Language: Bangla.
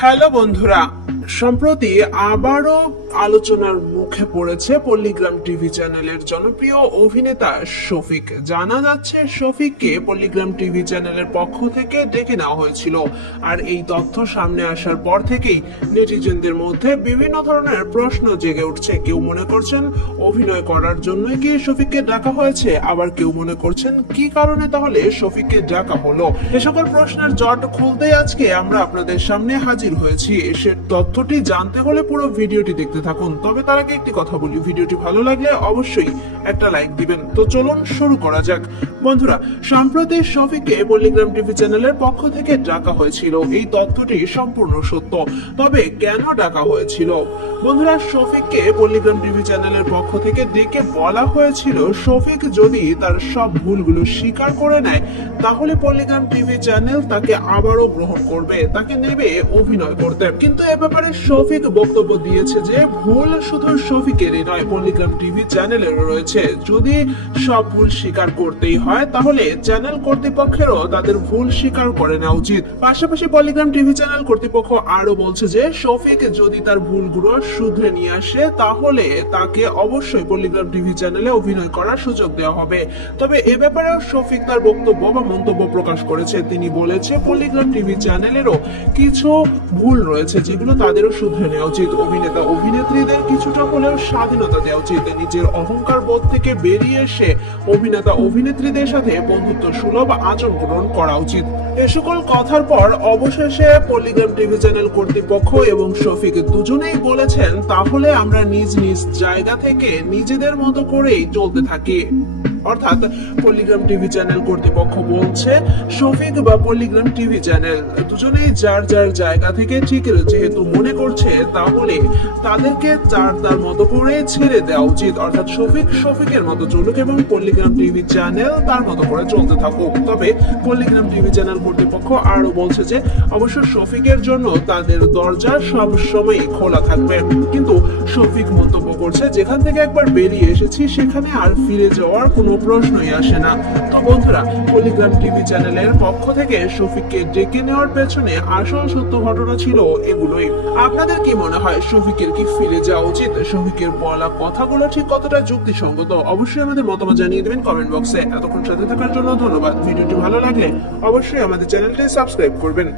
হ্যালো বন্ধুরা, সম্প্রতি আবারও আলোচনার মুখে পড়েছে পল্লীগ্রাম টিভি চ্যানেলের জনপ্রিয় অভিনেতা শফিক। জানা যাচ্ছে শফিককে পল্লীগ্রাম টিভি চ্যানেলের পক্ষ থেকে ডেকে নেওয়া হয়েছিল। আর এই তথ্য সামনে আসার পর থেকেই নেটিজেনদের মধ্যে বিভিন্ন ধরনের প্রশ্ন জেগে উঠছে। কেউ মনে করছেন অভিনয় করার জন্যই কি শফিককে ডাকা হয়েছে, আবার কেউ মনে করছেন কি কারণে তাহলে শফিককে ডাকা হলো। এ সকল প্রশ্নের জট খুলতেই আজকে আমরা আপনাদের সামনে হাজির হয়েছি। সে তথ্যটি জানতে হলে পুরো ভিডিওটি দেখতে থাকুন। তবে তার আগে একটি কথা বলি, ভিডিওটি ভালো লাগলে অবশ্যই একটা লাইক দিবেন। তো চলুন শুরু করা যাক। বন্ধুরা, সম্প্রতি শফিককে পল্লীগ্রাম টিভি চ্যানেলের পক্ষ থেকে ডাকা হয়েছিল, এই তথ্যটি সম্পূর্ণ সত্য। তবে কেন ডাকা হয়েছিল? বন্ধুরা, শফিককে পল্লীগ্রাম টিভি চ্যানেলের পক্ষ থেকে ডেকে বলা হয়েছিল শফিক যদি তার সব ভুলগুলো স্বীকার করে নেয় তাহলে পল্লীগ্রাম টিভি চ্যানেল তাকে আবারও গ্রহণ করবে, তাকে নেবে অভিনয় করতে। কিন্তু এ ব্যাপারে শফিক বক্তব্য দিয়েছে যে ভুল শুধু শফিকেরই নয়, পল্লীগ্রাম টিভি চ্যানেলেরও রয়েছে। যদি সব ভুল স্বীকার করতেই হয় তাহলে চ্যানেল কর্তৃপক্ষেরও তাদের ভুল স্বীকার করে নেওয়া উচিত। পাশাপাশি পল্লীগ্রাম টিভি চ্যানেল কর্তৃপক্ষ আরো বলছে যে শফিক যদি তার ভুলগুলো শুধরে নিয়ে আসে তাহলে তাকে অবশ্যই পল্লীগ্রাম টিভি চ্যানেলে অভিনয় করার সুযোগ দেওয়া হবে। তবে এ ব্যাপারেও শফিক তার বক্তব্য বা মন্তব্য প্রকাশ করেছে। তিনি বলেছে পল্লীগ্রাম টিভি চ্যানেলেরও কিছু ভুল রয়েছে যেগুলো তাদেরও শুধরে নেওয়া উচিত। অভিনেতা অভিনেত্রীদের কিছুটা হলেও স্বাধীনতা দেওয়া উচিত। নিজের অহংকার বোধ থেকে বেরিয়ে এসে অভিনেতা অভিনেত্রীদের সাথে বন্ধুত্ব সুলভ আচরণ করা উচিত। এ সকল কথার পর অবশেষে পল্লীগ্রাম টিভি চ্যানেল কর্তৃপক্ষ এবং শফিক দুজনেই বলেছেন তাহলে আমরা নিজ নিজ জায়গা থেকে নিজেদের মতো করেই চলতে থাকি। অর্থাৎ পল্লীগ্রাম টিভি চ্যানেল কর্তৃপক্ষ বলছে শফিক বা পল্লীগ্রাম টিভি চ্যানেল দুজনেই যার যার জায়গা থেকে ঠিক যেহেতু মনে করছে তাহলে তাদেরকে তার মতো করে ছেড়ে দেওয়া উচিত। অর্থাৎ শফিক শফিকের মতো চলুক এবং পল্লীগ্রাম টিভি চ্যানেল তার মতো করে চলতে থাকুক। তবে পল্লীগ্রাম টিভি চ্যানেল কর্তৃপক্ষ আরো বলছে যে অবশ্য শফিকের জন্য তাদের দরজা সব সময় খোলা থাকবে। কিন্তু শফিক মন্তব্য করছে যেখান থেকে একবার বেরিয়ে এসেছি সেখানে আর ফিরে যাওয়ার কোনো প্রশ্নই আসে না। তো বন্ধুরা, পল্লীগ্রাম টিভি চ্যানেলের পক্ষ থেকে শফিককে ডেকে নেওয়ার পেছনে আসল সত্য ঘটনা ছিল এগুলোই। আপনাদের কি মনে হয়, শফিকের কি ফিরে যাওয়া উচিত? শফিকের বলা কথাগুলো ঠিক কতটা যুক্তিসঙ্গত? অবশ্যই আমাদের মতামত জানিয়ে দেবেন কমেন্ট বক্সে। এতক্ষণ সাথে থাকার জন্য ধন্যবাদ। ভিডিওটি ভালো লাগলে অবশ্যই আমাদের চ্যানেলটি সাবস্ক্রাইব করবেন।